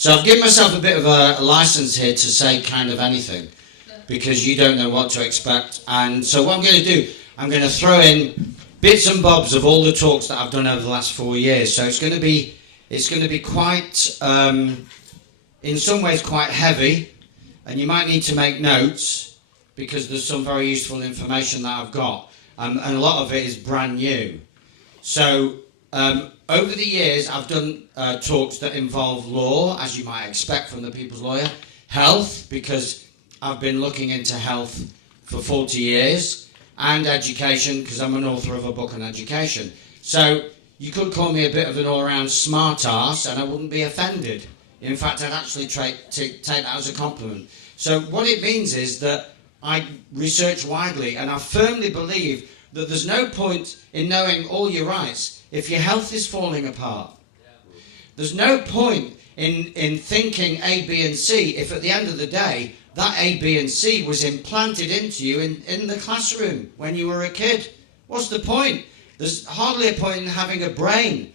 So I've given myself a bit of a license here to say kind of anything, because you don't know what to expect. And so what I'm going to do, I'm going to throw in bits and bobs of all the talks that I've done over the last 4 years. So it's going to be quite, in some ways, quite heavy, and you might need to make notes because there's some very useful information that I've got, and a lot of it is brand new. So over the years, I've done talks that involve law, as you might expect from the People's Lawyer, health, because I've been looking into health for 40 years, and education, because I'm an author of a book on education. So you could call me a bit of an all-round smart arse, and I wouldn't be offended. In fact, I'd actually take that as a compliment. So what it means is that I research widely, and I firmly believe that there's no point in knowing all your rights if your health is falling apart. There's no point in thinking A, B, and C if at the end of the day that A, B, and C was implanted into you in the classroom when you were a kid. What's the point? There's hardly a point in having a brain.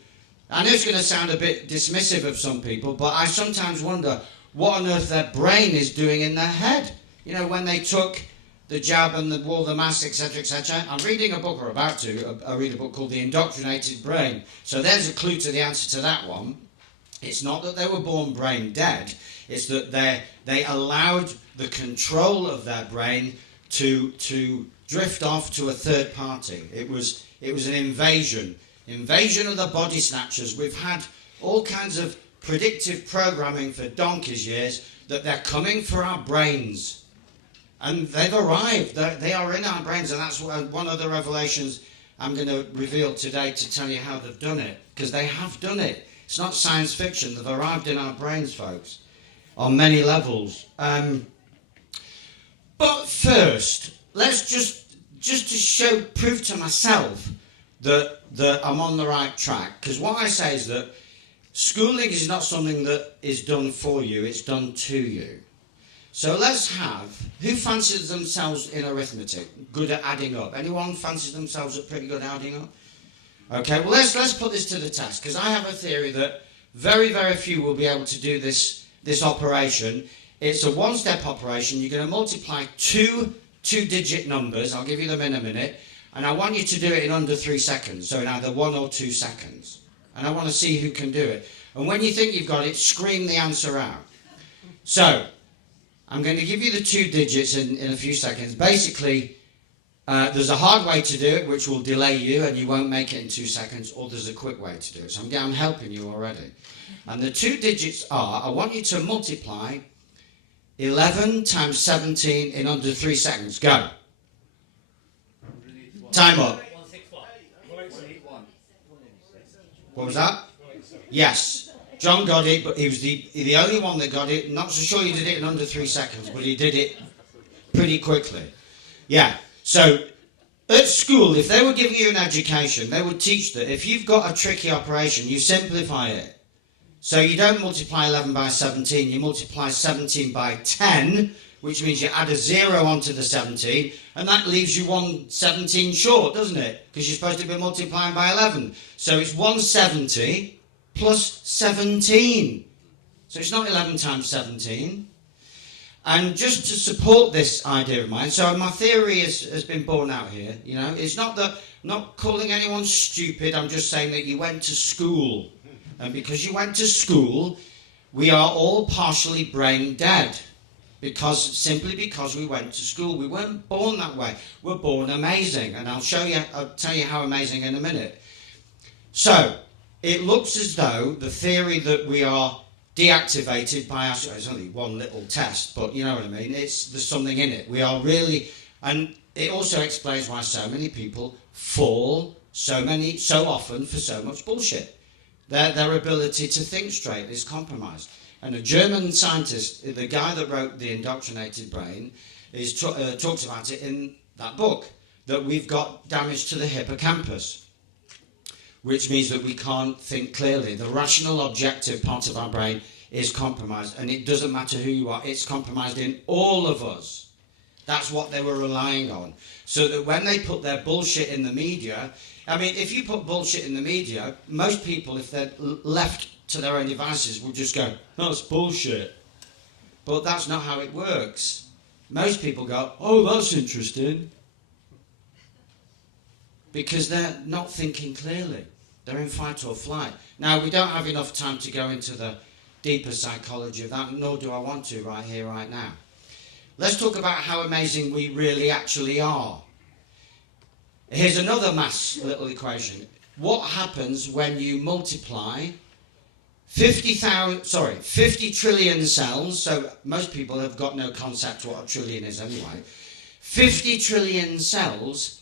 I know it's going to sound a bit dismissive of some people, but I sometimes wonder what on earth their brain is doing in their head. You know, when they took the jab and wore the mask, etc., etc. I'm reading a book, or about to. I read a book called The Indoctrinated Brain. So there's a clue to the answer to that one. It's not that they were born brain dead. It's that they allowed the control of their brain to drift off to a third party. It was an invasion of the body snatchers. We've had all kinds of predictive programming for donkey's years that they're coming for our brains. And they've arrived. They are in our brains, and that's one of the revelations I'm going to reveal today to tell you how they've done it, because they have done it. It's not science fiction. They've arrived in our brains, folks, on many levels. But first, let's just to prove to myself that I'm on the right track, because what I say is that schooling is not something that is done for you, it's done to you. So let's have, who fancies themselves in arithmetic, good at adding up? Anyone fancies themselves at pretty good at adding up? Okay, well let's put this to the test, because I have a theory that very, very few will be able to do this operation. It's a one-step operation. You're going to multiply two-digit numbers. I'll give you them in a minute. And I want you to do it in under 3 seconds, so in either 1 or 2 seconds. And I want to see who can do it. And when you think you've got it, scream the answer out. So I'm going to give you the 2 digits in a few seconds. Basically, there's a hard way to do it, which will delay you, and you won't make it in 2 seconds, or there's a quick way to do it. So I'm helping you already. And the 2 digits are, I want you to multiply 11 times 17 in under 3 seconds. Go. Time up. What was that? Yes. John got it, but he was the only one that got it. Not so sure he did it in under 3 seconds, but he did it pretty quickly. Yeah. So at school, if they were giving you an education, they would teach that if you've got a tricky operation, you simplify it. So you don't multiply 11 by 17, you multiply 17 by 10, which means you add a 0 onto the 17, and that leaves you 117 short, doesn't it? Because you're supposed to be multiplying by 11. So it's 170 plus 17. So it's not 11 times 17. And just to support this idea of mine, so my theory has been borne out here, you know. It's not that, not calling anyone stupid, I'm just saying that you went to school. And because you went to school, we are all partially brain dead. Simply because we went to school. We weren't born that way. We're born amazing. And I'll tell you how amazing in a minute. So, it looks as though the theory that we are deactivated by us, it's only one little test, but you know what I mean, there's something in it. We are really, and it also explains why so many people fall so often for so much bullshit. Their ability to think straight is compromised. And a German scientist, the guy that wrote The Indoctrinated Brain, talks about it in that book, that we've got damage to the hippocampus, which means that we can't think clearly. The rational, objective part of our brain is compromised, and it doesn't matter who you are, it's compromised in all of us. That's what they were relying on. So that when they put their bullshit in the media, I mean, if you put bullshit in the media, most people, if they're left to their own devices, will just go, that's bullshit. But that's not how it works. Most people go, oh, that's interesting. Because they're not thinking clearly. They're in fight or flight. Now, we don't have enough time to go into the deeper psychology of that, nor do I want to right here, right now. Let's talk about how amazing we really actually are. Here's another maths little equation. What happens when you multiply 50 trillion cells, so most people have got no concept what a trillion is anyway, 50 trillion cells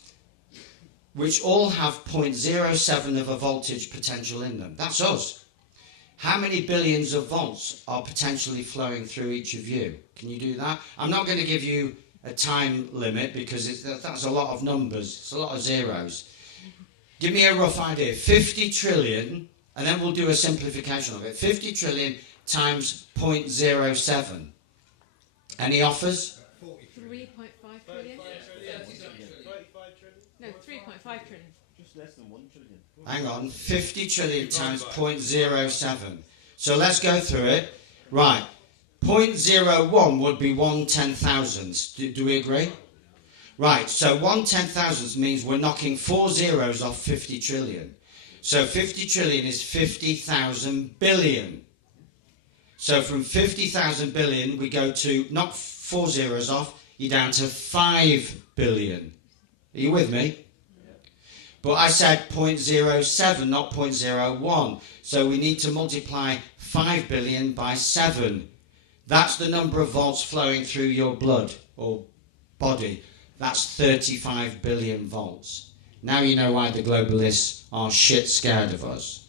which all have 0.07 of a voltage potential in them. That's us. How many billions of volts are potentially flowing through each of you? Can you do that? I'm not going to give you a time limit because that's a lot of numbers. It's a lot of zeros. Give me a rough idea. 50 trillion, and then we'll do a simplification of it. 50 trillion times 0.07. Any offers? 3.5 trillion? No, 3.5 trillion. Just less than 1 trillion. Hang on. 50 trillion times 0.07. So let's go through it. Right. 0.01 would be 1/10,000. Do we agree? Right, so 1/10,000 means we're knocking 4 zeros off 50 trillion. So 50 trillion is 50,000 billion. So from 50,000 billion, we go to, knock 4 zeros off, you're down to 5 billion. Are you with me? But I said 0.07, not 0.01. So we need to multiply 5 billion by 7. That's the number of volts flowing through your blood or body. That's 35 billion volts. Now you know why the globalists are shit scared of us.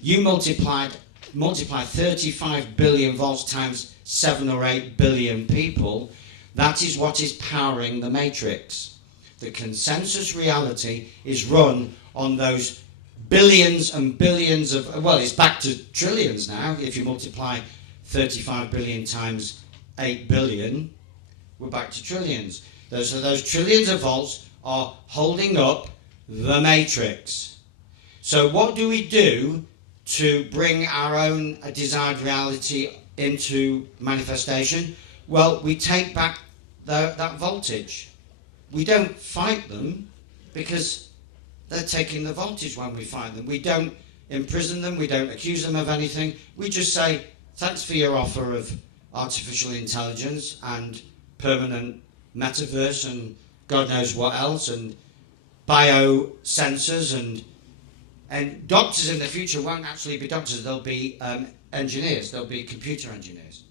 You multiply 35 billion volts times 7 or 8 billion people. That is what is powering the matrix. The consensus reality is run on those billions and billions of, well, it's back to trillions now. If you multiply 35 billion times 8 billion, we're back to trillions. Those trillions of volts are holding up the matrix. So what do we do to bring our own desired reality into manifestation? Well, we take back that voltage. We don't fight them because they're taking the voltage when we fight them. We don't imprison them. We don't accuse them of anything. We just say, thanks for your offer of artificial intelligence and permanent metaverse and God knows what else and biosensors and doctors in the future won't actually be doctors. They'll be engineers. They'll be computer engineers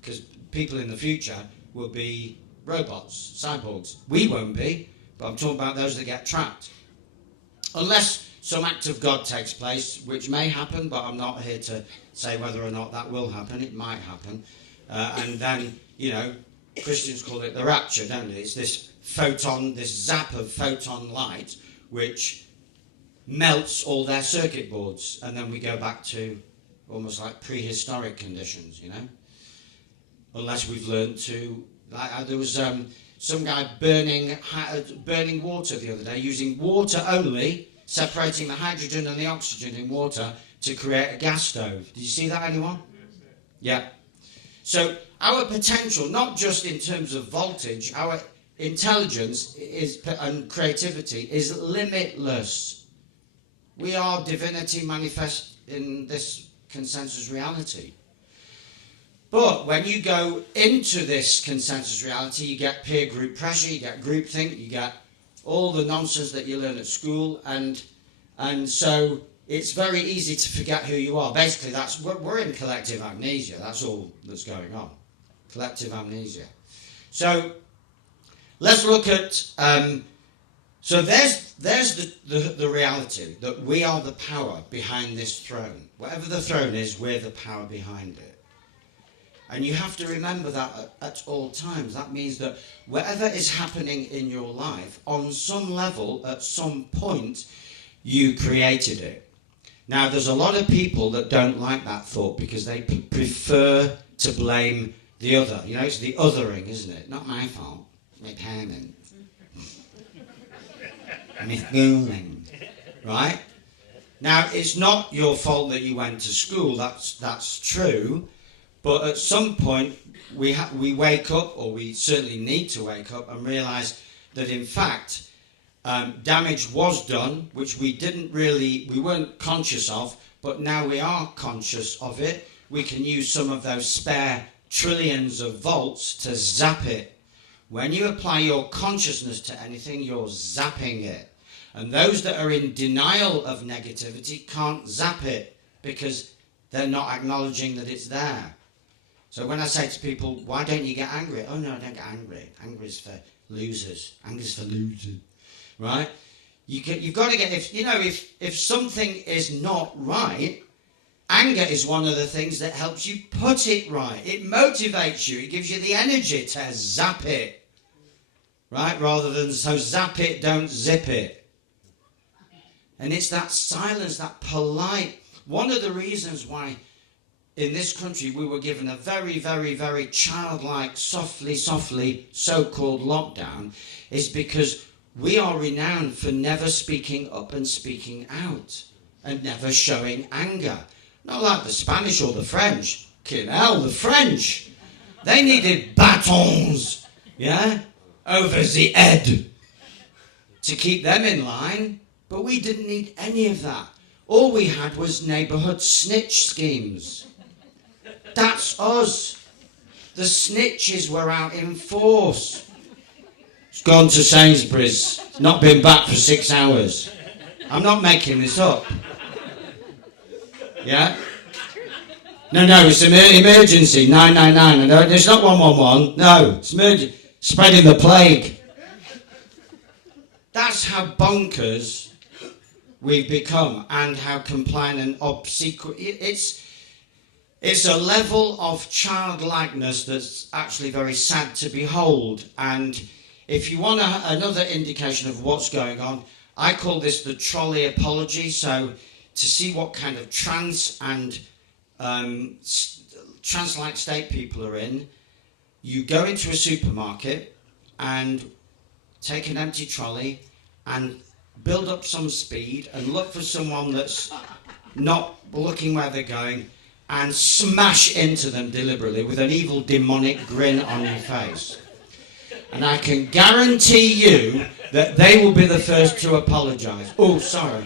because people in the future will be robots, cyborgs. We won't be, but I'm talking about those that get trapped. Unless some act of God takes place, which may happen, but I'm not here to say whether or not that will happen. It might happen. And then, you know, Christians call it the rapture, don't they? It's this photon, this zap of photon light, which melts all their circuit boards. And then we go back to almost like prehistoric conditions, you know? Unless we've learned to... there was some guy burning water the other day, using water only, separating the hydrogen and the oxygen in water to create a gas stove. Did you see that, anyone? Yeah. So our potential, not just in terms of voltage, our intelligence and creativity is limitless. We are divinity manifest in this consensus reality. But when you go into this consensus reality, you get peer group pressure, you get groupthink, you get all the nonsense that you learn at school, and so it's very easy to forget who you are. Basically, we're in collective amnesia. That's all that's going on. Collective amnesia. So let's look at. So there's the reality that we are the power behind this throne. Whatever the throne is, we're the power behind it. And you have to remember that at all times. That means that whatever is happening in your life, on some level, at some point, you created it. Now, there's a lot of people that don't like that thought because they prefer to blame the other. You know, it's the othering, isn't it? Not my fault. my parents, my schooling, right? Now, it's not your fault that you went to school, that's true, but at some point we wake up, or we certainly need to wake up and realise that in fact damage was done, which we weren't conscious of, but now we are conscious of it. We can use some of those spare trillions of volts to zap it. When you apply your consciousness to anything, you're zapping it. And those that are in denial of negativity can't zap it because they're not acknowledging that it's there. So when I say to people, why don't you get angry? Oh no, I don't get angry. Anger is for losers. Anger is for losers. Right? You've got to get, if something is not right, anger is one of the things that helps you put it right. It motivates you. It gives you the energy to zap it. Right? Rather than, so zap it, don't zip it. And it's that silence, that polite. One of the reasons why in this country we were given a very, very, very childlike, softly, so-called lockdown is because we are renowned for never speaking up and speaking out and never showing anger. Not like the Spanish or the French. Kidding hell, the French. They needed batons, yeah, over the head to keep them in line. But we didn't need any of that. All we had was neighbourhood snitch schemes. That's us. The snitches were out in force. It's gone to Sainsbury's. Not been back for 6 hours. I'm not making this up. Yeah? No, it's an emergency. 999. No, it's not 111. No, it's emergency. Spreading the plague. That's how bonkers we've become, and how compliant and obsequious. It's a level of childlikeness that's actually very sad to behold. And if you want another indication of what's going on, I call this the trolley apology. So to see what kind of trance and trance-like state people are in, you go into a supermarket and take an empty trolley and build up some speed and look for someone that's not looking where they're going and smash into them deliberately with an evil demonic grin on your face. And I can guarantee you that they will be the first to apologise. Oh, sorry.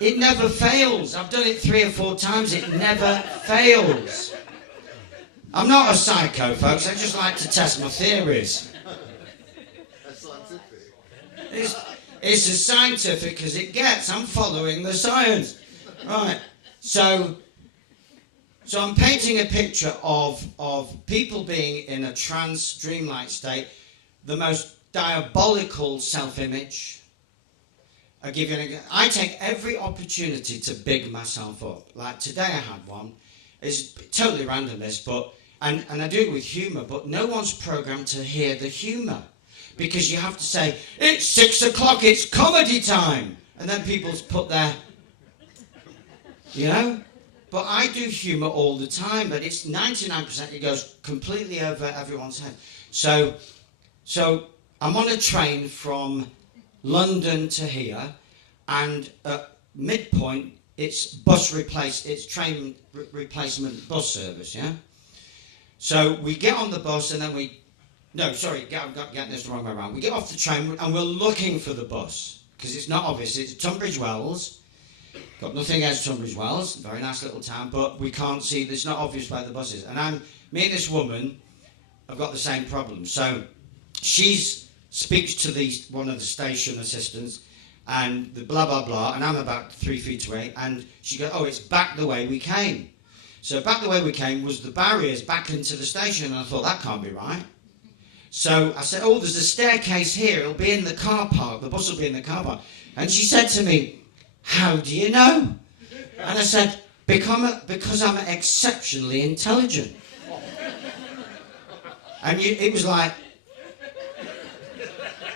It never fails. I've done it 3 or 4 times. It never fails. I'm not a psycho, folks. I just like to test my theories. It's as scientific as it gets. I'm following the science. Right. So I'm painting a picture of people being in a trance, dreamlike state, the most diabolical self-image. I take every opportunity to big myself up. Like today I had one. It's totally random this, but and I do it with humour, but no one's programmed to hear the humour. Because you have to say, it's 6 o'clock, it's comedy time. And then people put their, But I do humour all the time, but it's 99%, it goes completely over everyone's head. So I'm on a train from London to here, and at midpoint, it's train replacement bus service, yeah? So we get on the bus and then I'm getting this the wrong way around. We get off the train and we're looking for the bus because it's not obvious. It's Tunbridge Wells. Got nothing against Tunbridge Wells, very nice little town, but we can't see. It's not obvious where the bus is. And me and this woman have got the same problem. So she speaks to one of the station assistants, and the blah blah blah. And I'm about 3 feet away, and she goes, "Oh, it's back the way we came." So back the way we came was the barriers back into the station, and I thought that can't be right. So I said, "Oh, there's a staircase here. It'll be in the car park. The bus will be in the car park." And she said to me, "How do you know?" And I said, "Because I'm exceptionally intelligent." And it was like,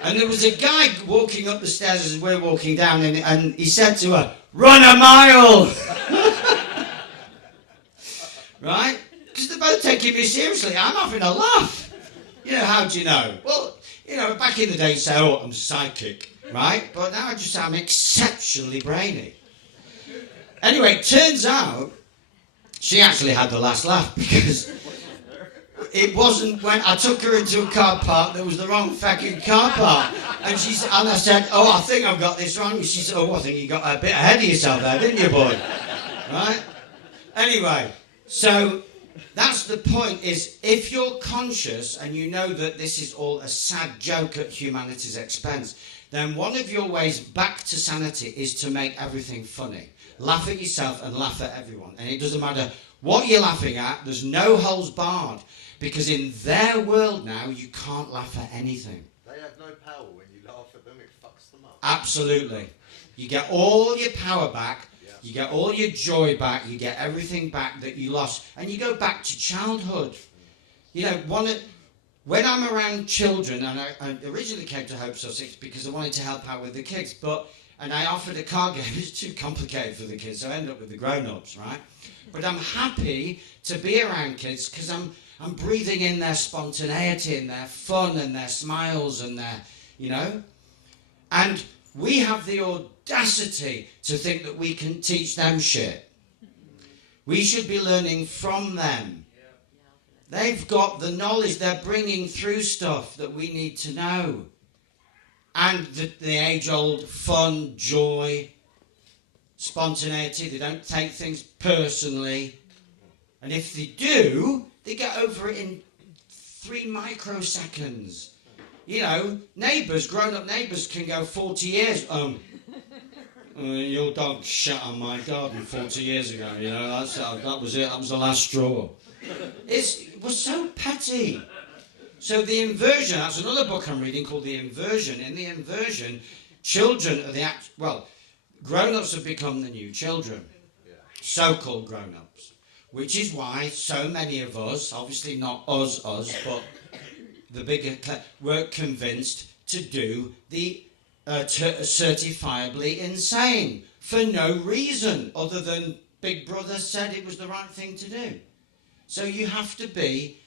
and there was a guy walking up the stairs as we're walking down, and he said to her, "Run a mile." Right? Because they're both taking taking me seriously. I'm having a laugh. You know, how do you know? Well, you know, back in the day, you say, oh, I'm psychic, right? But now I'm exceptionally brainy. Anyway, turns out she actually had the last laugh because it wasn't when I took her into a car park, there was the wrong fucking car park. And I said, oh, I think I've got this wrong. She said, oh, I think you got a bit ahead of yourself there, didn't you, boy? Right? Anyway, so that's the point, is if you're conscious and you know that this is all a sad joke at humanity's expense, then one of your ways back to sanity is to make everything funny. Laugh at yourself and laugh at everyone. And it doesn't matter what you're laughing at, there's no holds barred. Because in their world now, you can't laugh at anything. They have no power when you laugh at them, it fucks them up. Absolutely. You get all your power back, Yeah. you get all your joy back, you get everything back that you lost. And you go back to childhood. You know, when I'm around children, and I originally came to Hope Sussex because I wanted to help out with the kids, and I offered a card game. It's too complicated for the kids, so I ended up with the grown-ups, right? But I'm happy to be around kids because I'm breathing in their spontaneity and their fun and their smiles and their, you know. And we have the audacity to think that we can teach them shit. We should be learning from them. They've got the knowledge. They're bringing through stuff that we need to know. And the age-old fun, joy, spontaneity. They don't take things personally. And if they do, they get over it in 3 microseconds. You know, grown-up neighbours can go 40 years. Your dog shit on my garden 40 years ago. You know, that was it. That was the last straw. It was so petty. So the inversion, that's another book I'm reading called The Inversion. In The Inversion, children are grown-ups have become the new children. So-called grown-ups. Which is why so many of us, obviously not us, but the bigger, were convinced to do the certifiably insane for no reason other than Big Brother said it was the right thing to do. So you have to be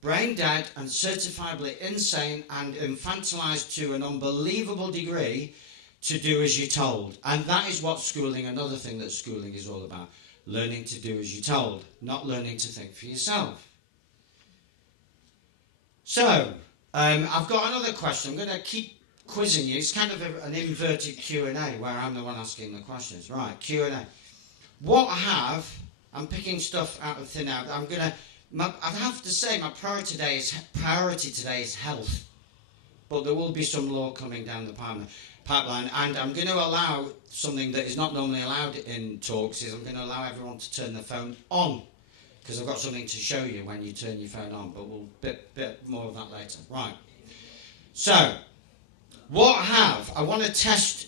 brain dead and certifiably insane and infantilized to an unbelievable degree to do as you're told. And that is what another thing that schooling is all about. Learning to do as you're told, not learning to think for yourself. So, I've got another question. I'm going to keep quizzing you. It's kind of an inverted Q&A where I'm the one asking the questions. Right, Q&A. I'm picking stuff out of thin air. I have to say my priority today is health. But there will be some law coming down the pipeline, and I'm going to allow something that is not normally allowed in talks, is I'm going to allow everyone to turn their phone on, because I've got something to show you when you turn your phone on, but we'll bit more of that later. Right. So, I want to test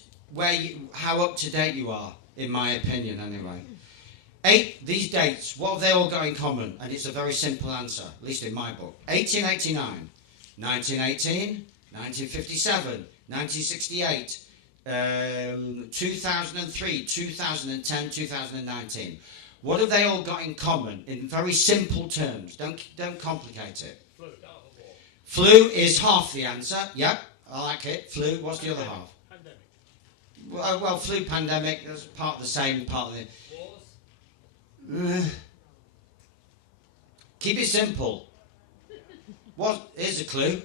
how up to date you are, in my opinion anyway. These dates, what have they all got in common? And it's a very simple answer, at least in my book. 1889, 1918, 1957, 1968, 2003, 2010, 2019. What have they all got in common in very simple terms? Don't complicate it. Flu is half the answer. Yep, I like it. Flu, what's the other half? Pandemic. Well, flu, pandemic, that's part of the same, part of the... Keep it simple. Here's a clue.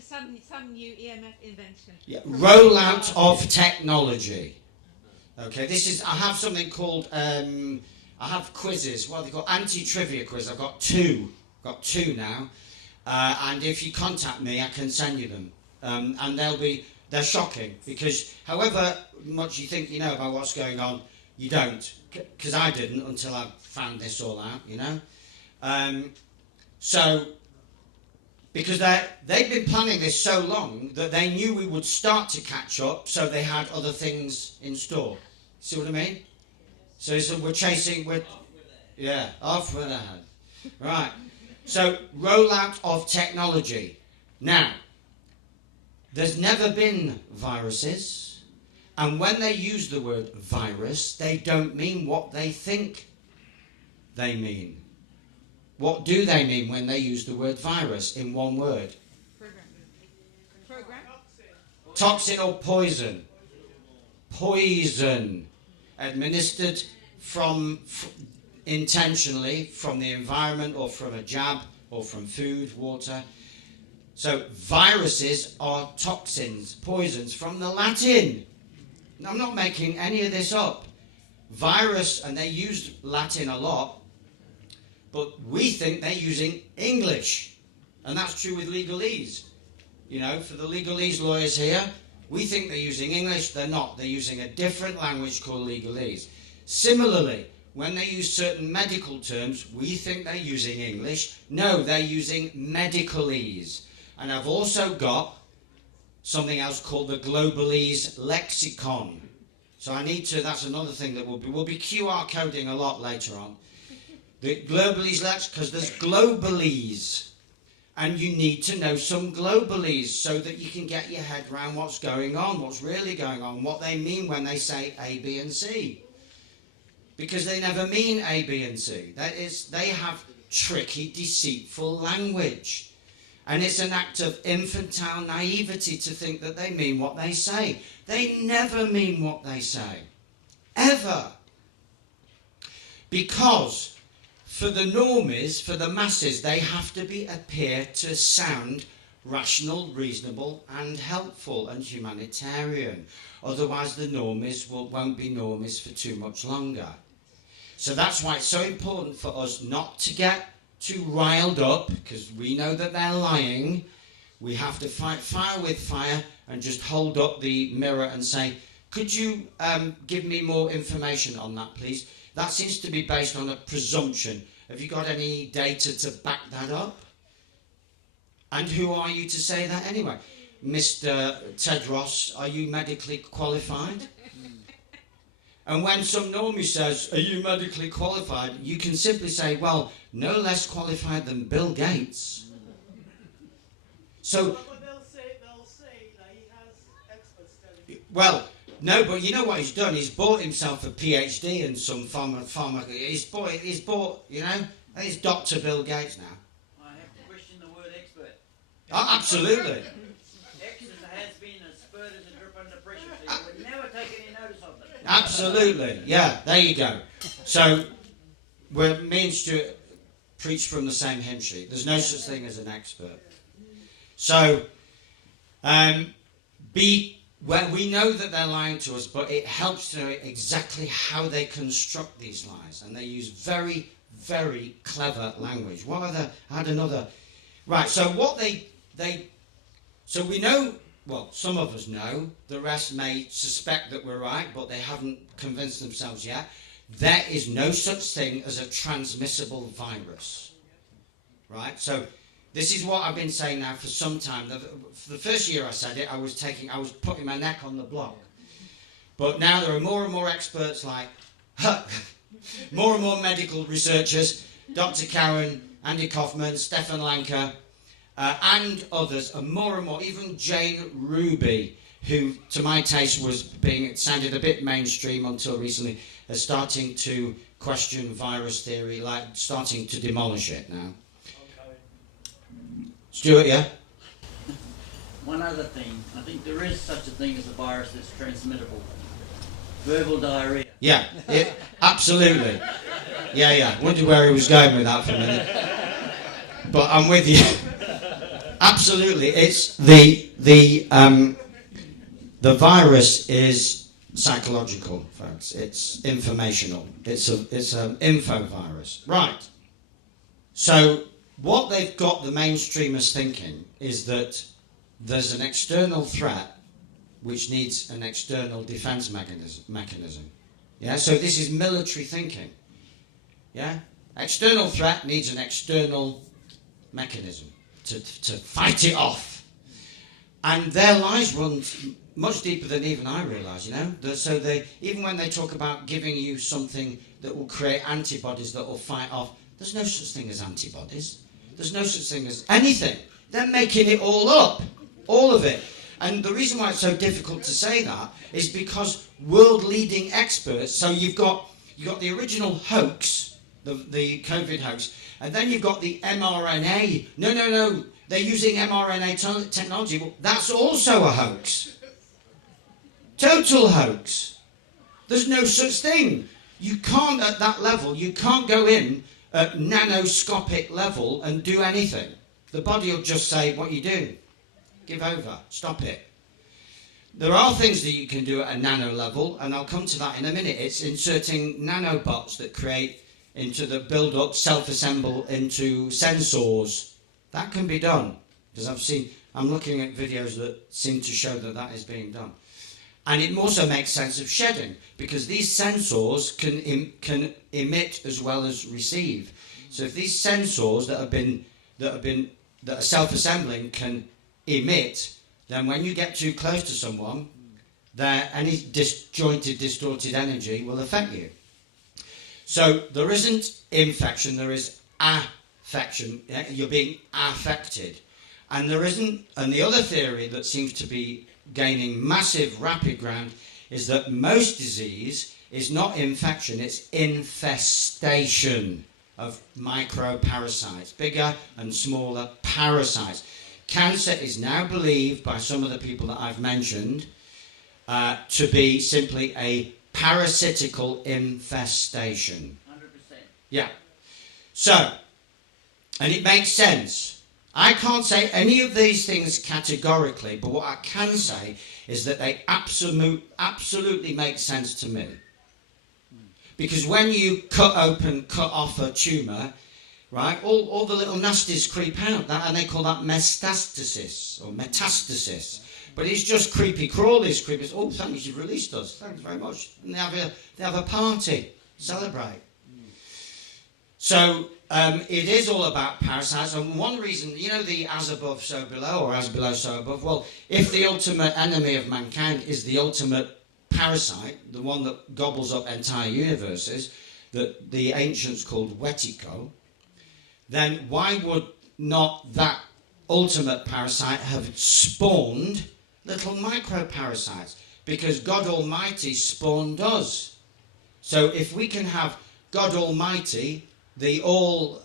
Some new EMF invention. Yeah, rollout of technology. Okay, I have something called, I have quizzes, what are they called? Anti-trivia quiz. I've got two now. And if you contact me, I can send you them. And they're shocking, because however much you think you know about what's going on, you don't. Because I didn't until I found this all out, you know. Because they've been planning this so long that they knew we would start to catch up, so they had other things in store. See what I mean? So we're chasing, off with the head. Right. So, rollout of technology. Now, there's never been viruses, and when they use the word virus, they don't mean what they think they mean. What do they mean when they use the word virus in one word? Program. Toxin or poison? Poison. Administered intentionally from the environment or from a jab or from food, water. So viruses are toxins, poisons from the Latin. I'm not making any of this up. Virus, and they use Latin a lot, but we think they're using English. And that's true with legalese. You know, for the legalese lawyers here, we think they're using English. They're not. They're using a different language called legalese. Similarly, when they use certain medical terms, we think they're using English. No, they're using medicalese. And I've also got something else called the globalese lexicon. So I need to, that's another thing that we'll be QR coding a lot later on. The globalese lexicon, because there's globalese. And you need to know some globalese so that you can get your head around what's going on, what's really going on, what they mean when they say A, B, and C. Because they never mean A, B, and C. That is, they have tricky, deceitful language. And it's an act of infantile naivety to think that they mean what they say. They never mean what they say. Ever. Because for the normies, for the masses, they have to appear to sound rational, reasonable, and helpful and humanitarian. Otherwise, the normies won't be normies for too much longer. So that's why it's so important for us not to get too riled up, because we know that they're lying. We have to fight fire with fire and just hold up the mirror and say, could you give me more information on that, please? That seems to be based on a presumption. Have you got any data to back that up? And who are you to say that anyway? Mr. Tedros, are you medically qualified? And when some normie says, are you medically qualified? You can simply say, well, no less qualified than Bill Gates. So, But they'll say that he has experts telling him. well, no, but you know what he's done? He's bought himself a PhD in some pharma. He's bought, you know, he's Dr. Bill Gates now. I have to question the word expert. Oh, absolutely. Expert has been as spurred as a drip under pressure, so you would never take any notice of them. Absolutely. Yeah, there you go. So, me and Stuart preach from the same hymn sheet. There's no such thing as an expert. So, well, we know that they're lying to us, but it helps to know exactly how they construct these lies. And they use very, very clever language. I had another. Right, so what so we know, well, some of us know, the rest may suspect that we're right, but they haven't convinced themselves yet. There is no such thing as a transmissible virus. Right, so this is what I've been saying now for some time. For the first year I said it, I was putting my neck on the block. But now there are more and more experts like, more and more medical researchers, Dr. Cowan, Andy Kaufman, Stefan Lanka, and others, and more, even Jane Ruby, who to my taste sounded a bit mainstream until recently, is starting to question virus theory, like starting to demolish it now. Stuart, yeah? One other thing, I think there is such a thing as a virus that's transmittable. Verbal diarrhea. Yeah, absolutely. Yeah. Wondered where he was going with that for a minute. But I'm with you. Absolutely. It's the virus is psychological, folks. It's informational. It's an info virus. Right. So what they've got the mainstreamers thinking is that there's an external threat which needs an external defense mechanism. Yeah, so this is military thinking. Yeah, external threat needs an external mechanism to fight it off. And their lies run much deeper than even I realise, you know. So even when they talk about giving you something that will create antibodies that will fight off, there's no such thing as antibodies. There's no such thing as anything. They're making it all up, all of it. And the reason why it's so difficult to say that is because world-leading experts, so you've got the original hoax, the COVID hoax. And then you've got the mRNA. No, they're using mRNA technology. Well, that's also a hoax. Total hoax. There's no such thing. You can't, at that level, you can't go in at nanoscopic level and do anything. The body will just say, what you do? Give over. Stop it. There are things that you can do at a nano level, and I'll come to that in a minute. It's inserting nanobots that create into the build-up, self-assemble into sensors. That can be done. Because I'm looking at videos that seem to show that that is being done. And it also makes sense of shedding, because these sensors can emit as well as receive. So if these sensors that are self-assembling can emit, then when you get too close to someone, any disjointed, distorted energy will affect you. So there isn't infection, there is affection. You're being affected. And the other theory that seems to be gaining massive, rapid ground is that most disease is not infection, it's infestation of microparasites, bigger and smaller parasites. Cancer is now believed by some of the people that I've mentioned to be simply a parasitical infestation. 100%. Yeah. So, and it makes sense. I can't say any of these things categorically, but what I can say is that they absolutely make sense to me. Because when you cut off a tumour, right, all the little nasties creep out, and they call that metastasis, or metastasis. But it's just creepy crawlies, creepy. Oh, thanks, you've released us. Thanks very much. And they have a party, celebrate. So it is all about parasites, and one reason, you know, the as above, so below, or as below, so above. Well, if the ultimate enemy of mankind is the ultimate parasite, the one that gobbles up entire universes, that the ancients called Wetiko, then why would not that ultimate parasite have spawned little microparasites? Because God Almighty spawned us. So if we can have God Almighty, the all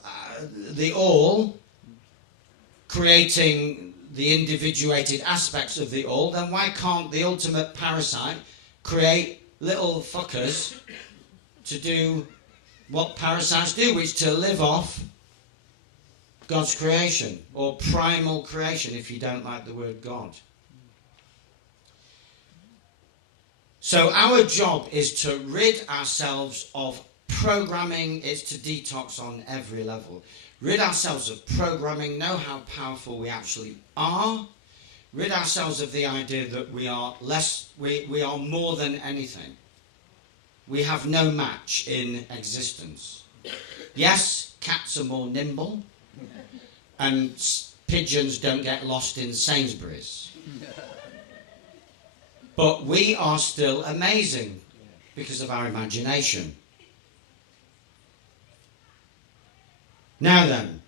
creating the individuated aspects of the all, then why can't the ultimate parasite create little fuckers to do what parasites do, which to live off God's creation, or primal creation if you don't like the word God. So our job is to rid ourselves of programming. It's to detox on every level. Rid ourselves of programming, know how powerful we actually are. Rid ourselves of the idea that we are more than anything. We have no match in existence. Yes, cats are more nimble, and pigeons don't get lost in Sainsbury's. But we are still amazing because of our imagination. Now then,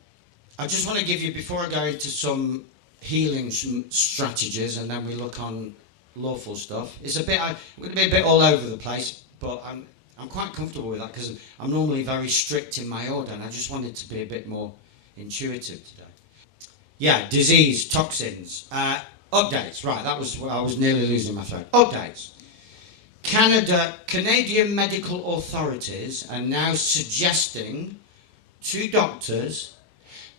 I just want to give you, before I go into some healing strategies and then we look on lawful stuff, I'm going to be a bit all over the place, but I'm quite comfortable with that because I'm normally very strict in my order, and I just wanted to be a bit more intuitive today. Yeah, disease, toxins, updates. Right, that was I was nearly losing my thread. Updates. Canadian medical authorities are now suggesting to doctors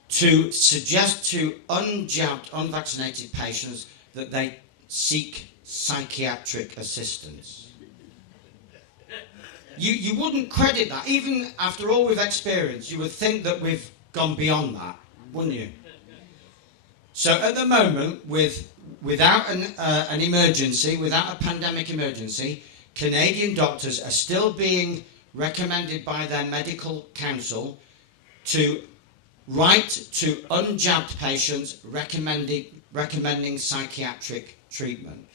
to suggest to unjabbed, unvaccinated patients that they seek psychiatric assistance. You wouldn't credit that. Even after all we've experienced, you would think that we've gone beyond that, wouldn't you? So at the moment, without an emergency, without a pandemic emergency, Canadian doctors are still being recommended by their medical council to write to unjabbed patients recommending psychiatric treatment.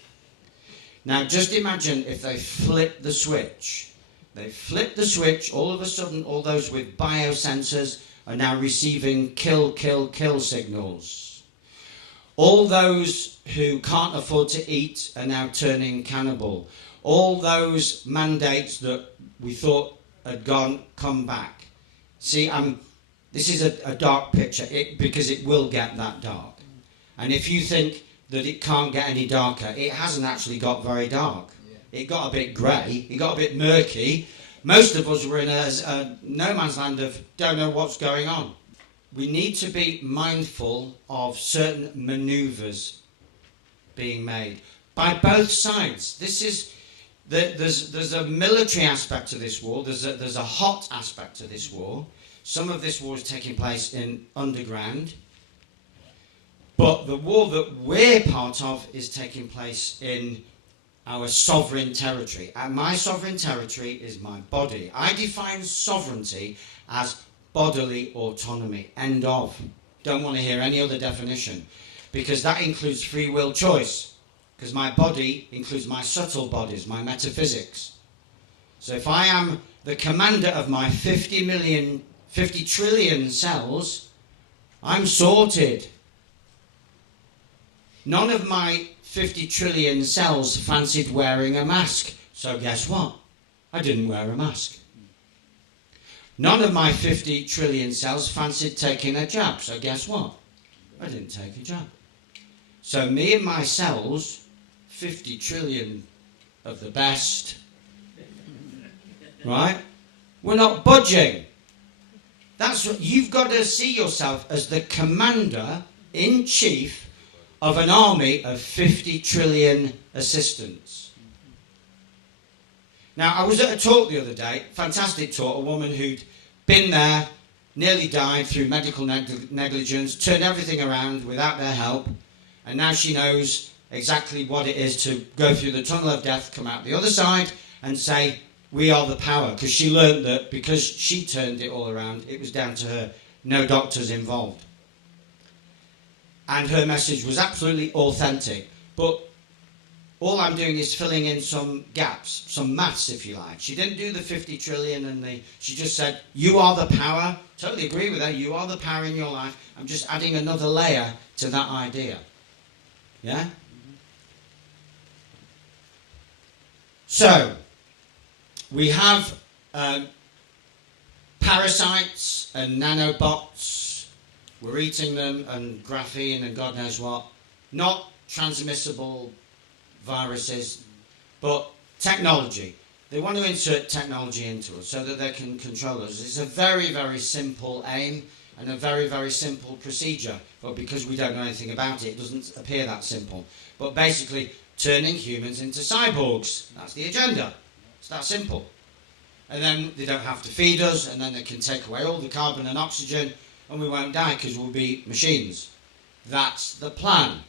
Now just imagine if they flip the switch. They flip the switch, all of a sudden all those with biosensors are now receiving kill, kill, kill signals. All those who can't afford to eat are now turning cannibal. All those mandates that we thought had come back. See, this is a dark picture because it will get that dark. And if you think that it can't get any darker, it hasn't actually got very dark. It got a bit grey, it got a bit murky. Most of us were in a no man's land of don't know what's going on. We need to be mindful of certain manoeuvres being made by both sides. There's a military aspect to this war. There's a hot aspect to this war. Some of this war is taking place in underground, but the war that we're part of is taking place in our sovereign territory. And my sovereign territory is my body. I define sovereignty as bodily autonomy. End of. Don't want to hear any other definition, because that includes free will choice, because my body includes my subtle bodies, my metaphysics. So if I am the commander of my 50 trillion cells, I'm sorted. None of my 50 trillion cells fancied wearing a mask, so guess what? I didn't wear a mask. None of my 50 trillion cells fancied taking a jab, so guess what? I didn't take a jab. So me and my cells, 50 trillion of the best, right? We're not budging. That's what you've got to see yourself as the commander-in-chief of an army of 50 trillion assistants. Now, I was at a talk the other day, fantastic talk, a woman who'd been there, nearly died through medical negligence, turned everything around without their help, and now she knows exactly what it is to go through the tunnel of death, come out the other side, and say, we are the power, because she learned that because she turned it all around, it was down to her, no doctors involved. And her message was absolutely authentic, but all I'm doing is filling in some gaps, some maths if you like. She didn't do the 50 trillion she just said, you are the power. Totally agree with her, you are the power in your life. I'm just adding another layer to that idea. Yeah? So, we have parasites and nanobots. We're eating them, and graphene and God knows what. Not transmissible viruses, but technology. They want to insert technology into us so that they can control us. It's a very, very simple aim and a very, very simple procedure. But because we don't know anything about it, it doesn't appear that simple. But basically, turning humans into cyborgs. That's the agenda. It's that simple. And then they don't have to feed us, and then they can take away all the carbon and oxygen, and we won't die because we'll be machines. That's the plan.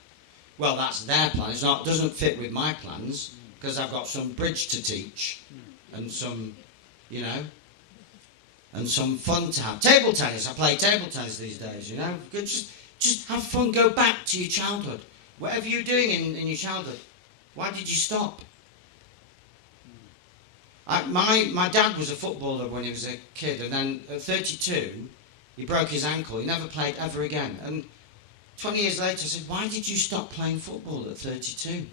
Well, that's their plan. It doesn't fit with my plans, because I've got some bridge to teach, and some, and some fun to have. Table tennis. I play table tennis these days, Good, just have fun. Go back to your childhood. Whatever you're doing in your childhood, why did you stop? My dad was a footballer when he was a kid, and then at 32, he broke his ankle. He never played ever again. And 20 years later, I said, why did you stop playing football at 32?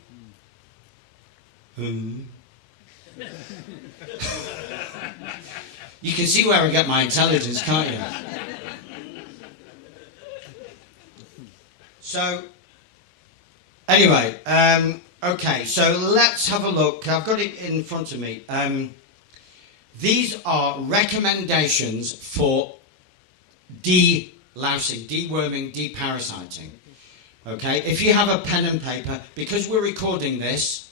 You can see where I get my intelligence, can't you? So, anyway, okay, so let's have a look. I've got it in front of me. These are recommendations for de-lousing, deworming, deparasiting. Okay, if you have a pen and paper, because we're recording this,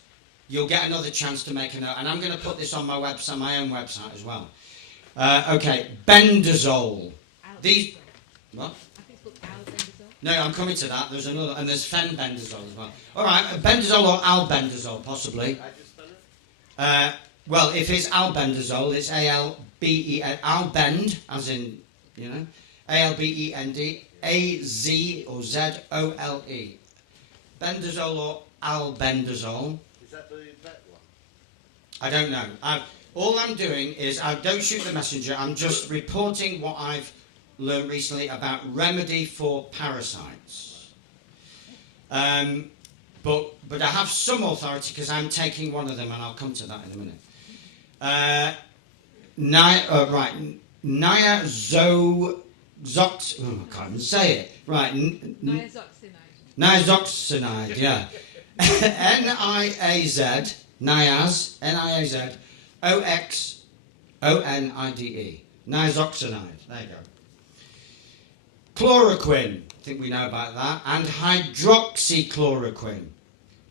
you'll get another chance to make a note. And I'm going to put this on my website, my own website as well. Okay, bendazole. These, what? I think it's called albendazole. No, I'm coming to that. There's another, and there's fenbendazole as well. All right, bendazole or albendazole, possibly. Well, if it's albendazole, it's A-L-B-E-N, albend, as in, A-L-B-E-N-D, A-Z or Z-O-L-E. Bendazole or albendazole. Is that the vet one? I don't know. All I'm doing is, I don't shoot the messenger, I'm just reporting what I've learned recently about remedy for parasites. But I have some authority because I'm taking one of them, and I'll come to that in a minute. niazoxoxide. Oh, I can't even say it. Right. Niazoxinide. Niazoxinide, yeah. N-I-A-Z, Niaz, N-I-A-Z, O-X-O-N-I-D-E. Niazoxinide, there you go. Chloroquine, I think we know about that, and hydroxychloroquine.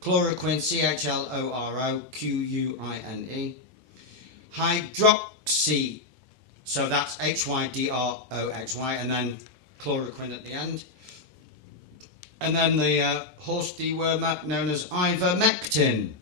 Chloroquine, C-H-L-O-R-O-Q-U-I-N-E. Hydroxy, so that's H-Y-D-R-O-X-Y, and then chloroquine at the end. And then the horse dewormer known as ivermectin.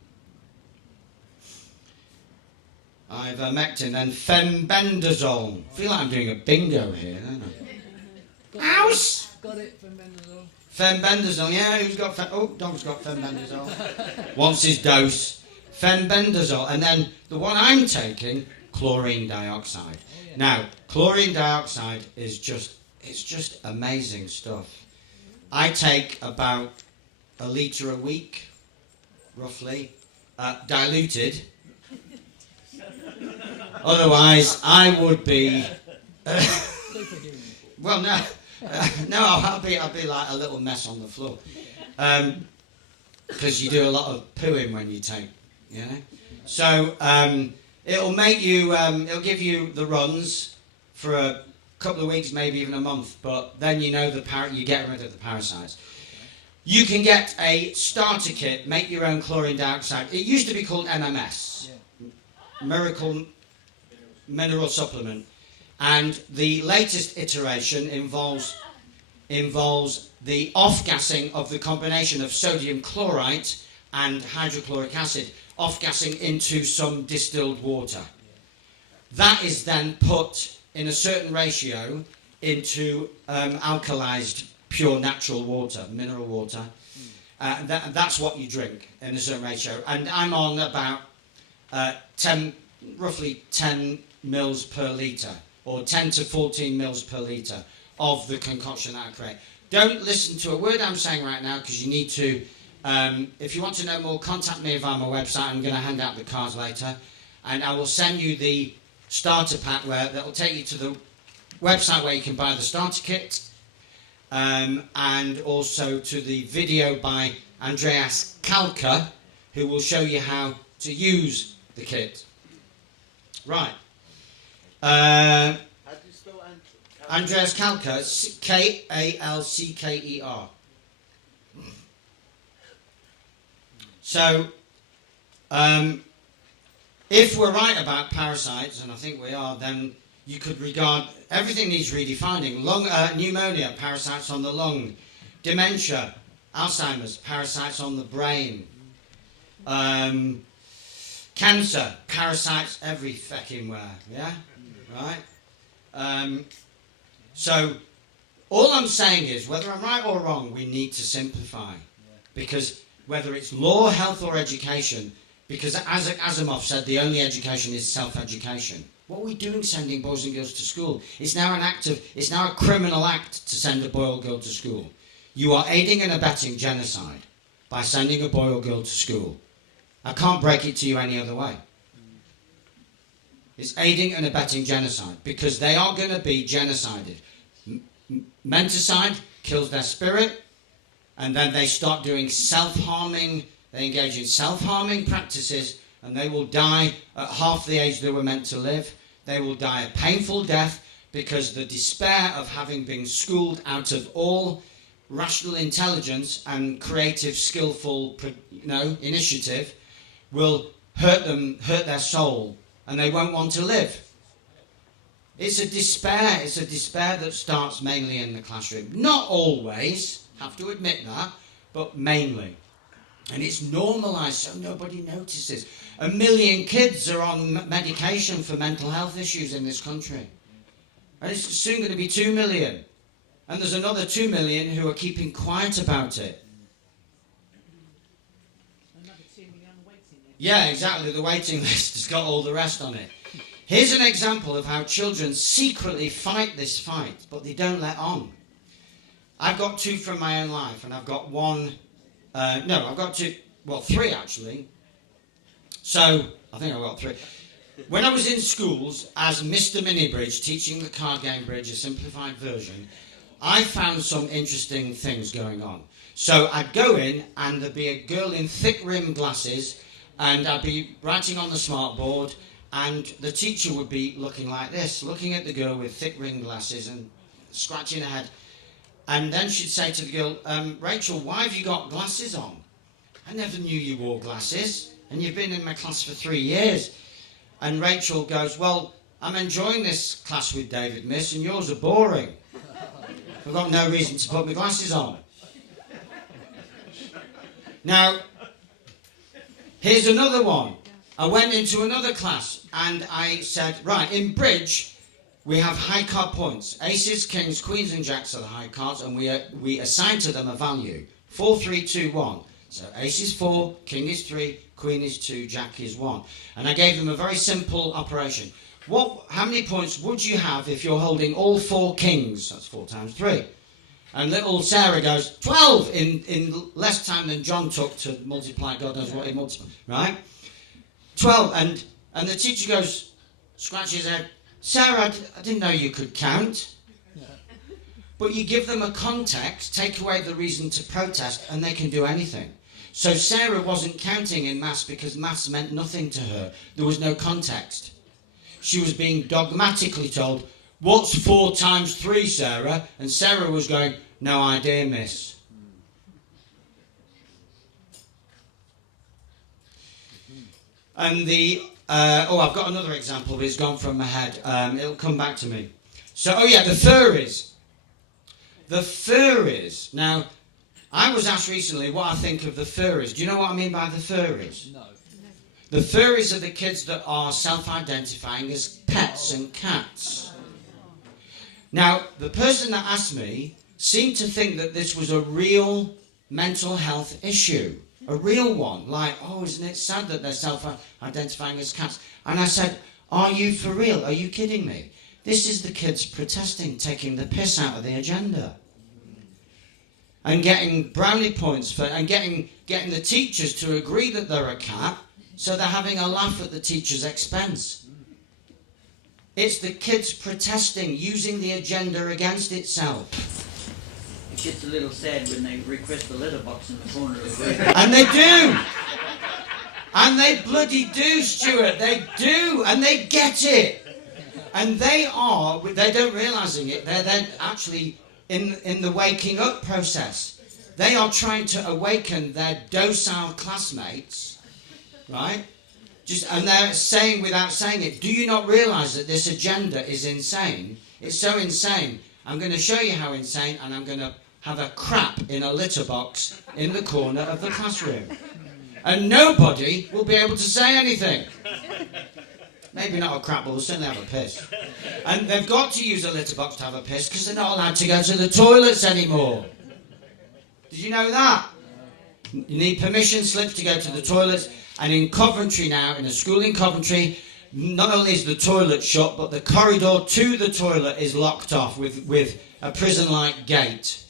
Ivermectin and fenbendazole. I feel like I'm doing a bingo here, don't I? House! Got it from Benadryl. Fenbendazole, yeah, who's got dog's got fenbendazole. Wants his dose. Fenbendazole. And then the one I'm taking, chlorine dioxide. Now, chlorine dioxide is just amazing stuff. I take about a litre a week, roughly, diluted. Otherwise, I would be. Well, no, I'll be like a little mess on the floor, because you do a lot of pooing when you take, you know. So it'll make you, it'll give you the runs for a couple of weeks, maybe even a month, but then you know you get rid of the parasites. You can get a starter kit, make your own chlorine dioxide. It used to be called MMS, Miracle Mineral Supplement, and the latest iteration involves the off-gassing of the combination of sodium chlorite and hydrochloric acid, off-gassing into some distilled water. That is then put in a certain ratio into alkalized, pure natural water, mineral water. That's what you drink in a certain ratio. And I'm on about roughly 10 mils per litre, or 10 to 14 mils per litre of the concoction that I create. Don't listen to a word I'm saying right now, because you need to, if you want to know more, contact me via my website. I'm going to hand out the cards later, and I will send you the starter pack that'll take you to the website where you can buy the starter kit, and also to the video by Andreas Kalka, who will show you how to use the kit. Right. How do you spell Andreas Kalka, K-A-L-C-K-E-R. So, if we're right about parasites, and I think we are, then you could regard everything needs redefining. Pneumonia, parasites on the lung. Dementia, Alzheimer's, parasites on the brain. Cancer, parasites every fucking where. Yeah, right. So, all I'm saying is, whether I'm right or wrong, we need to simplify, because whether it's law, health, or education. Because as Asimov said, the only education is self-education. What are we doing sending boys and girls to school? It's now a criminal act to send a boy or girl to school. You are aiding and abetting genocide by sending a boy or girl to school. I can't break it to you any other way. It's aiding and abetting genocide, because they are going to be genocided. Menticide kills their spirit, and then they start doing self-harming. They engage in self-harming practices, and they will die at half the age they were meant to live. They will die a painful death, because the despair of having been schooled out of all rational intelligence and creative, skillful, initiative will hurt their soul, and they won't want to live. It's a despair that starts mainly in the classroom. Not always, have to admit that, but mainly. And it's normalised so nobody notices. 1 million kids are on medication for mental health issues in this country. And it's soon going to be 2 million. And there's another 2 million who are keeping quiet about it. Another 2 million on the waiting list. Yeah, exactly. The waiting list has got all the rest on it. Here's an example of how children secretly fight this fight, but they don't let on. I've got 2 from my own life, and I've got 1... I've got 2... Well, 3 actually. So, I think I've got 3. when I was in schools as Mr. Minibridge, teaching the card game bridge, a simplified version, I found some interesting things going on. So I'd go in and there'd be a girl in thick rimmed glasses and I'd be writing on the smart board and the teacher would be looking like this, looking at the girl with thick rimmed glasses and scratching her head. And then she'd say to the girl, Rachel, why have you got glasses on? I never knew you wore glasses and you've been in my class for 3 years. And Rachel goes, well, I'm enjoying this class with David, miss, and yours are boring. I've got no reason to put my glasses on. Now, here's another one. I went into another class and I said, right, in bridge, we have high card points. Aces, kings, queens and jacks are the high cards and we assign to them a value. 4, 3, 2, 1. So ace is 4, king is 3, queen is 2, jack is 1. And I gave them a very simple operation. How many points would you have if you're holding all 4 kings? That's 4 times 3. And little Sarah goes, 12 in less time than John took to multiply, God knows what he multiplied, right? 12, and the teacher goes, scratches his head, Sarah, I didn't know you could count. But you give them a context, take away the reason to protest, and they can do anything. So Sarah wasn't counting in maths because maths meant nothing to her. There was no context. She was being dogmatically told, what's 4 times 3, Sarah? And Sarah was going, no idea, miss. And I've got another example, but it's gone from my head. It'll come back to me. So, the furies. The furies. Now, I was asked recently what I think of the furies. Do you know what I mean by the furies? No. The furies are the kids that are self-identifying as pets and cats. Now, the person that asked me seemed to think that this was a real mental health issue. A real one. Like, isn't it sad that they're self-identifying as cats? And I said, are you for real? Are you kidding me? This is the kids protesting, taking the piss out of the agenda. And getting brownie points and getting the teachers to agree that they're a cat, so they're having a laugh at the teacher's expense. It's the kids protesting, using the agenda against itself. It gets a little sad when they request the litter box in the corner of the room. And they do! And they bloody do, Stuart, they do, and they get it. And they don't realising it, they're then actually in the waking up process. They are trying to awaken their docile classmates, right? And they're saying without saying it, do you not realise that this agenda is insane? It's so insane. I'm going to show you how insane, and I'm going to have a crap in a litter box in the corner of the classroom. And nobody will be able to say anything. Maybe not a crap, but they'll certainly have a piss. And they've got to use a litter box to have a piss because they're not allowed to go to the toilets anymore. Did you know that? You need permission slips to go to the toilets. And in Coventry now, in a school in Coventry, not only is the toilet shut, but the corridor to the toilet is locked off with a prison-like gate.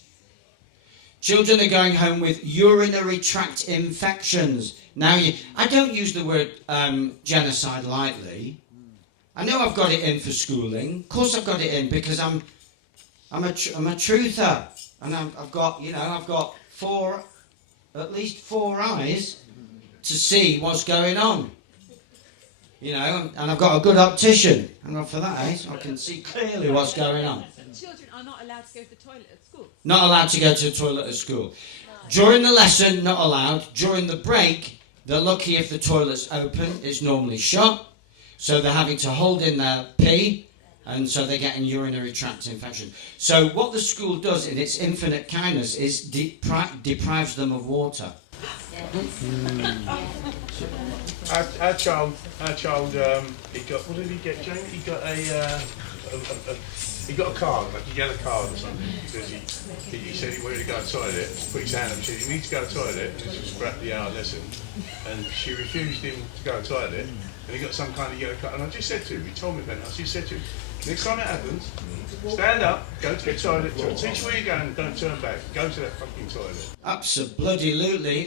Children are going home with urinary tract infections. Now, I don't use the word genocide lightly. I know I've got it in for schooling. Of course I've got it in because I'm a truther. And I've got at least four eyes to see what's going on. And I've got a good optician. Hang on for that, eh? So I can see clearly what's going on. Children are not allowed to go to the toilet at school. Not allowed to go to the toilet at school. During the lesson, not allowed. During the break, they're lucky if the toilet's open. It's normally shut. So they're having to hold in their pee, and so they're getting urinary tract infection. So what the school does in its infinite kindness is deprives them of water. Our child, he got, what did he get, Jane? He got he got a card, like a yellow card or something, because he said he wanted to go to the toilet, put his hand up, said he needs to go to the toilet, and this was throughout the hour lesson, and she refused him to go to the toilet, and he got some kind of yellow card, and I just said to him, he told me about it, I just said to him, next time it happens, stand up, go to the toilet, tell teacher where you're going, and don't turn back, go to that fucking toilet. Absolutely.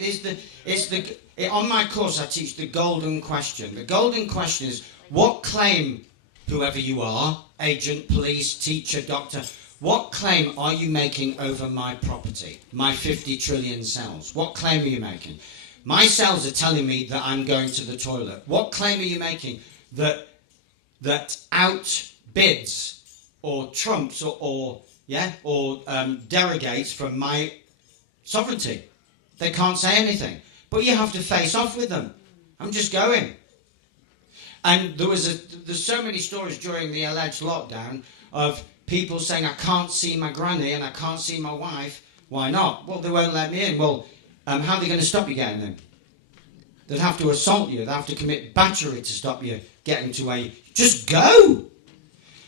On my course I teach the golden question. The golden question is, What claim, whoever you are, agent, police, teacher, doctor, what claim are you making over my property, my 50 trillion cells? What claim are you making? My cells are telling me that I'm going to the toilet. What claim are you making that outbids or trumps or derogates from my sovereignty? They can't say anything. But you have to face off with them. I'm just going. And there's so many stories during the alleged lockdown of people saying, I can't see my granny and I can't see my wife. Why not? Well, they won't let me in. Well, how are they going to stop you getting in? They'd have to assault you. They'd have to commit battery to stop you getting to where you... Just go!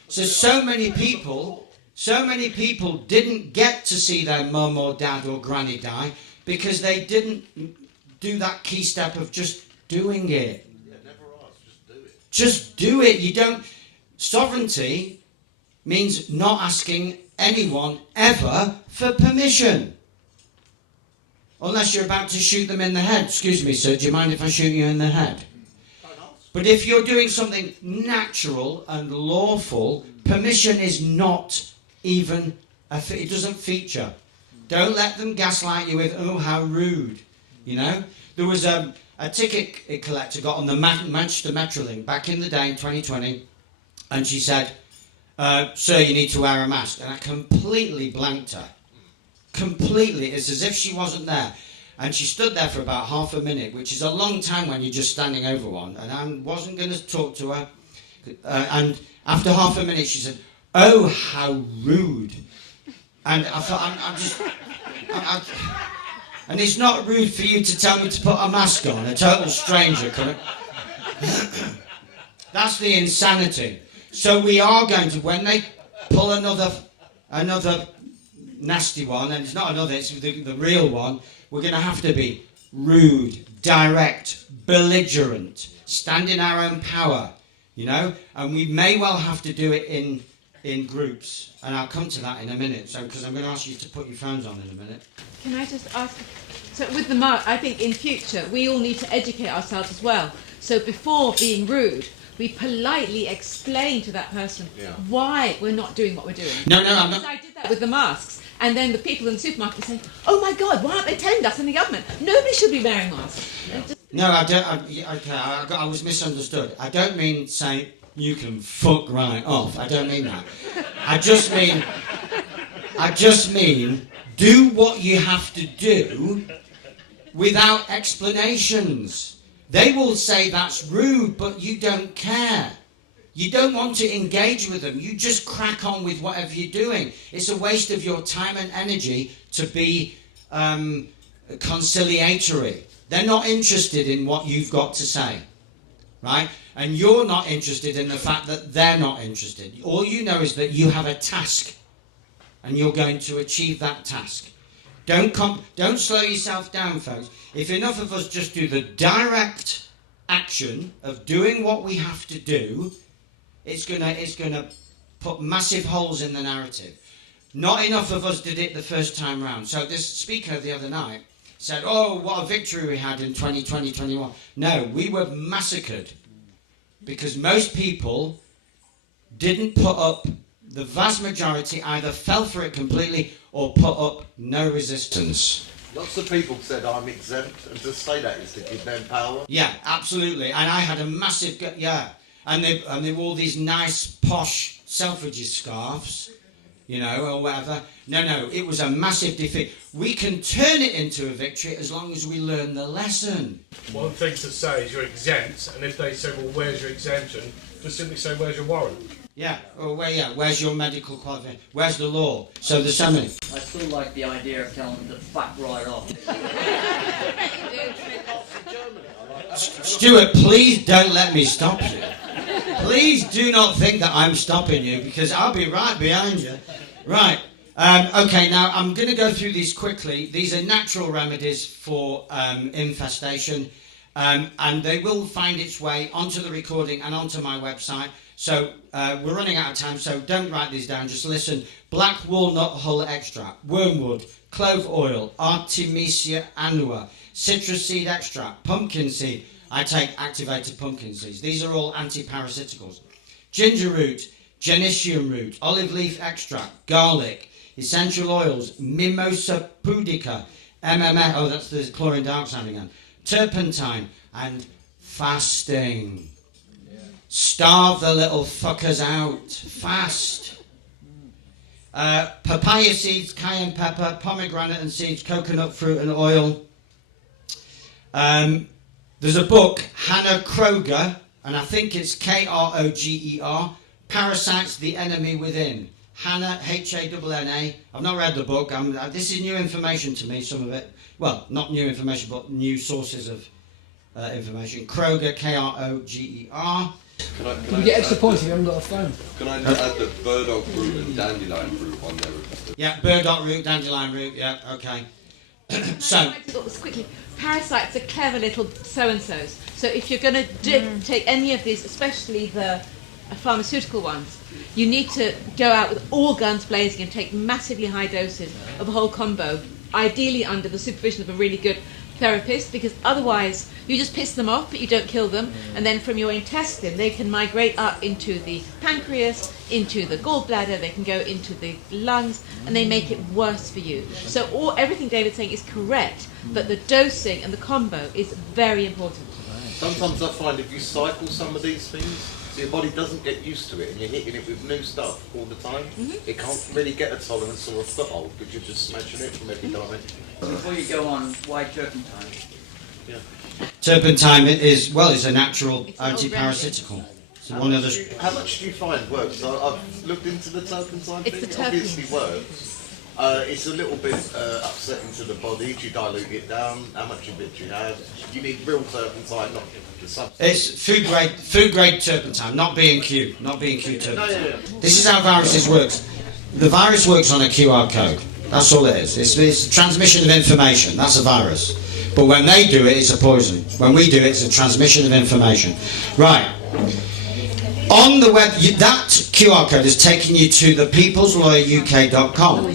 So many people didn't get to see their mum or dad or granny die because they didn't do that key step of just doing it. Yeah, never ask, just do it. Just do it. You don't... Sovereignty means not asking anyone ever for permission. Unless you're about to shoot them in the head. Excuse me, sir, do you mind if I shoot you in the head? But if you're doing something natural and lawful, permission is not even... it doesn't feature. Don't let them gaslight you with, oh, how rude. You know? There was a ticket collector got on the Manchester Metrolink back in the day in 2020, and she said, sir, you need to wear a mask. And I completely blanked her. Completely. It's as if she wasn't there. And she stood there for about half a minute, which is a long time when you're just standing over one. And I wasn't going to talk to her. And after half a minute, she said, oh, how rude. And I thought, and it's not rude for you to tell me to put a mask on, a total stranger. That's the insanity. So we are going to, when they pull another nasty one, and it's not another, it's the real one, we're going to have to be rude, direct, belligerent, stand in our own power, you know, and we may well have to do it in groups, and I'll come to that in a minute, so because I'm going to ask you to put your phones on in a minute. Can I just ask, so with the mark, I think in future we all need to educate ourselves as well. So before being rude, we politely explain to that person why we're not doing what we're doing. No, I'm not. I did that with the masks. And then the people in the supermarket say, oh my God, why aren't they telling us in the government? Nobody should be wearing masks. No, I don't. I was misunderstood. I don't mean saying you can fuck right off. I don't mean that. I just mean do what you have to do without explanations. They will say that's rude, but you don't care. You don't want to engage with them. You just crack on with whatever you're doing. It's a waste of your time and energy to be conciliatory. They're not interested in what you've got to say, right? And you're not interested in the fact that they're not interested. All you know is that you have a task, and you're going to achieve that task. Don't slow yourself down, folks. If enough of us just do the direct action of doing what we have to do, it's gonna put massive holes in the narrative. Not enough of us did it the first time round. So this speaker the other night said, oh, what a victory we had in 2020-21. No, we were massacred because most people didn't put up, the vast majority either fell for it completely or put up no resistance. Lots of people said I'm exempt, and to say that is to give them power. Yeah, absolutely. And I had a massive, and they wore these nice, posh Selfridges scarves, you know, or whatever. No, it was a massive defeat. We can turn it into a victory as long as we learn the lesson. One thing to say is you're exempt, and if they say, well, where's your exemption, just simply say, where's your warrant? Yeah, where's your medical qualification? Where's the law? So there's so many. I still like the idea of telling them to fuck right off. Stuart, please don't let me stop you. Please do not think that I'm stopping you, because I'll be right behind you. Right. Okay, now I'm going to go through these quickly. These are natural remedies for infestation, and they will find its way onto the recording and onto my website. So we're running out of time, so don't write these down, just listen. Black walnut hull extract, wormwood, clove oil, Artemisia annua, citrus seed extract, pumpkin seed, I take activated pumpkin seeds. These are all anti-parasiticals. Ginger root, gentium root, olive leaf extract, garlic, essential oils, mimosa pudica, MMF, oh that's the chlorine dioxide again, turpentine, and fasting. Starve the little fuckers out. Fast. Papaya seeds, cayenne pepper, pomegranate and seeds, coconut fruit and oil. There's a book, Hannah Kroger, and I think it's Kroger, Parasites, the Enemy Within. Hannah, Hanna. I've not read the book. This is new information to me, some of it. Well, not new information, but new sources of information. Kroger, Kroger. Can you get extra points if you haven't got a phone? Can I just add the burdock root and dandelion root on there? Yeah, burdock root, dandelion root, yeah, okay. So, quickly, parasites are clever little so-and-sos. So if you're going to take any of these, especially the pharmaceutical ones, you need to go out with all guns blazing and take massively high doses of a whole combo, ideally under the supervision of a really good therapist, because otherwise you just piss them off but you don't kill them, and then from your intestine they can migrate up into the pancreas, into the gallbladder, they can go into the lungs, and they make it worse for you. So everything David's saying is correct, but the dosing and the combo is very important. Sometimes I find if you cycle some of these things, so your body doesn't get used to it and you're hitting it with new stuff all the time, it can't really get a tolerance or a foothold because you're just smashing it from every direction. Before you go on, why turpentine? Yeah. turpentine is, well, it's a natural It's an anti-parasitical. It's one of the... How much do you find works? I've looked into the turpentine It's thing. the It obviously terpenes. works. It's a little bit upsetting to the body. Do you dilute it down? How much of it do you have? You need real turpentine, not the substance. It's food grade turpentine, not B&Q, not B&Q turpentine. No, yeah. This is how viruses works. The virus works on a QR code. That's all it is. It's transmission of information. That's a virus. But when they do it, it's a poison. When we do it, it's a transmission of information. Right. On the web, that QR code is taking you to thepeopleslawyeruk.com.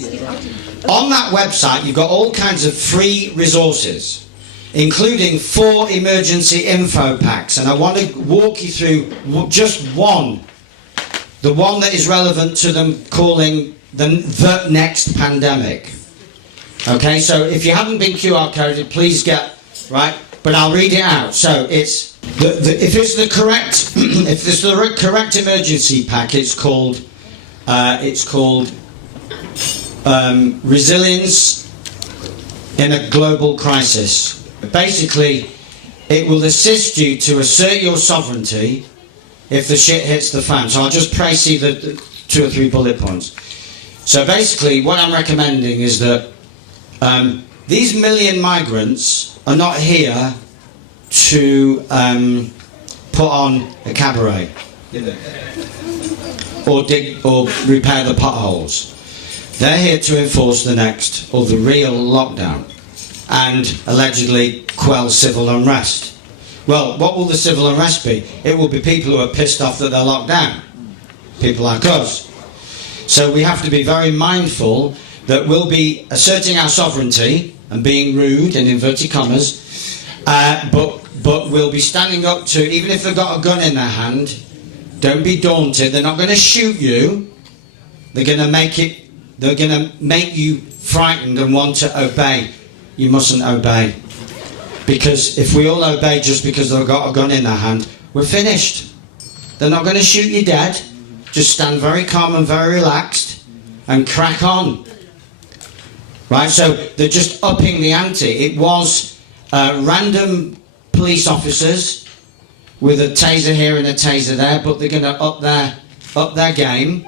On that website, you've got all kinds of free resources, including 4 emergency info packs. And I want to walk you through just one. The one that is relevant to them calling the next pandemic. Okay, so if you haven't been QR coded, please get, right, but I'll read it out. So it's, if it's the correct, if it's the correct emergency pack, it's called Resilience in a Global Crisis. Basically, it will assist you to assert your sovereignty if the shit hits the fan. So I'll just précis the 2 or 3 bullet points. So basically, what I'm recommending is that these million migrants are not here to put on a cabaret or dig or repair the potholes. They're here to enforce the next or the real lockdown and allegedly quell civil unrest. Well, what will the civil unrest be? It will be people who are pissed off that they're locked down. People like us. So we have to be very mindful that we'll be asserting our sovereignty and being rude, in inverted commas, but we'll be standing up to, even if they've got a gun in their hand, don't be daunted. They're not going to shoot you. They're going to make you frightened and want to obey. You mustn't obey. Because if we all obey just because they've got a gun in their hand, we're finished. They're not going to shoot you dead. Just stand very calm and very relaxed and crack on. Right, so they're just upping the ante. It was random police officers with a taser here and a taser there, but they're going to up their game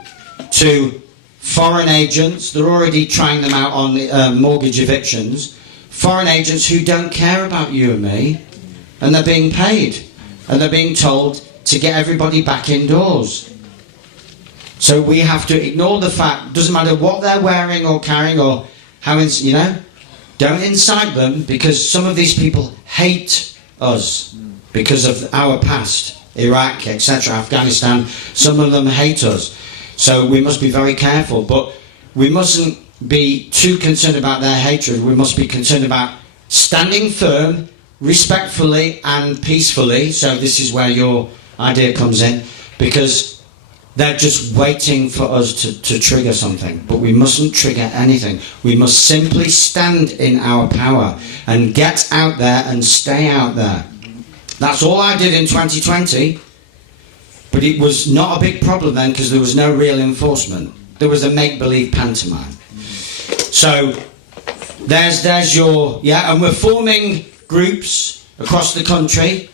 to foreign agents. They're already trying them out on mortgage evictions. Foreign agents who don't care about you and me, and they're being paid, and they're being told to get everybody back indoors. So we have to ignore the fact, doesn't matter what they're wearing or carrying or how, don't incite them, because some of these people hate us because of our past, Iraq, etc., Afghanistan. Some of them hate us. So we must be very careful, but we mustn't be too concerned about their hatred. We must be concerned about standing firm respectfully and peacefully. So this is where your idea comes in, because they're just waiting for us to trigger something. But we mustn't trigger anything. We must simply stand in our power and get out there and stay out there. That's all I did in 2020. But it was not a big problem then, because there was no real enforcement. There was a make-believe pantomime. So there's your, yeah, and we're forming groups across the country.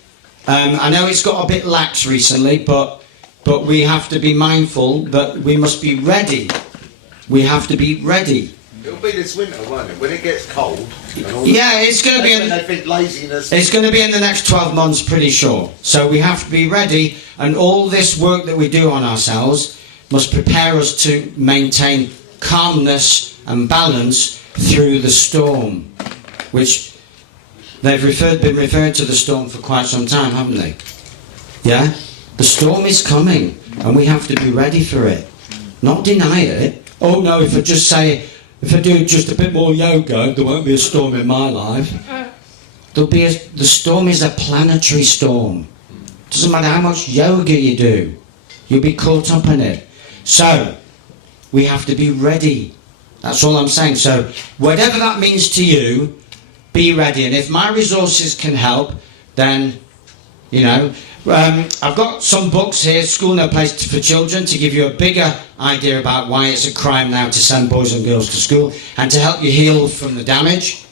I know it's got a bit lax recently, but we have to be mindful that we must be ready. We have to be ready. It'll be this winter, won't it? When it gets cold. Yeah, it's going to be. I think laziness. It's going to be in the next 12 months, pretty sure. So we have to be ready, and all this work that we do on ourselves must prepare us to maintain calmness and balance through the storm, which they've been referring to the storm for quite some time, haven't they? Yeah? The storm is coming, and we have to be ready for it. Not deny it. Oh no, if I do just a bit more yoga, there won't be a storm in my life. The storm is a planetary storm. Doesn't matter how much yoga you do, you'll be caught up in it. So, we have to be ready. That's all I'm saying. So, whatever that means to you, be ready. And if my resources can help, then, you know, I've got some books here, School No Place for Children, to give you a bigger idea about why it's a crime now to send boys and girls to school, and to help you heal from the damage.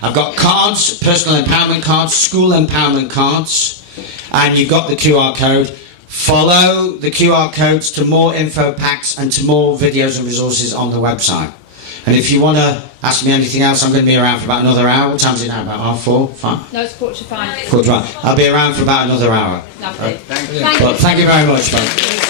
I've got cards, personal empowerment cards, school empowerment cards, and you've got the QR code. Follow the QR codes to more info packs and to more videos and resources on the website. And if you want to ask me anything else, I'm going to be around for about another hour. What time is it now? About 4:30? 5? No, it's 4:45. 4:45. I'll be around for about another hour. Lovely. Thank you. Thank But thank you very much, folks.